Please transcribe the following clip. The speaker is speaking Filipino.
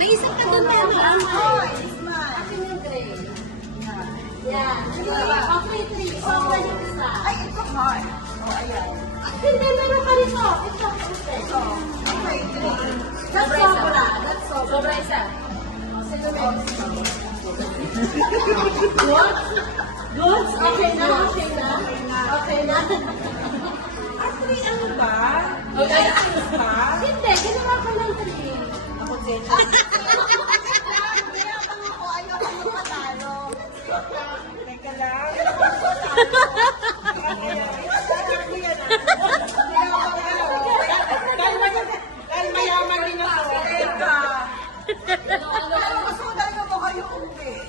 May isa pa doon na akin yung tray. Yan. Okay, three. Ay, ito hard. Oh, ayan. Hindi, meron pa rin ito. Ito, ito. Okay, three. That's sobra. That's sobra. Sobra isa. Sino meron? What? Good? Okay na? Okay na? Okay na? Ah, three ano ba? Okay. Ano ba? Hindi, ginawa ko lang three. Ako din. Kaya ako, ayoko magpatalo. Teka lang. Ayoko magpatalo. Ayan, ayan.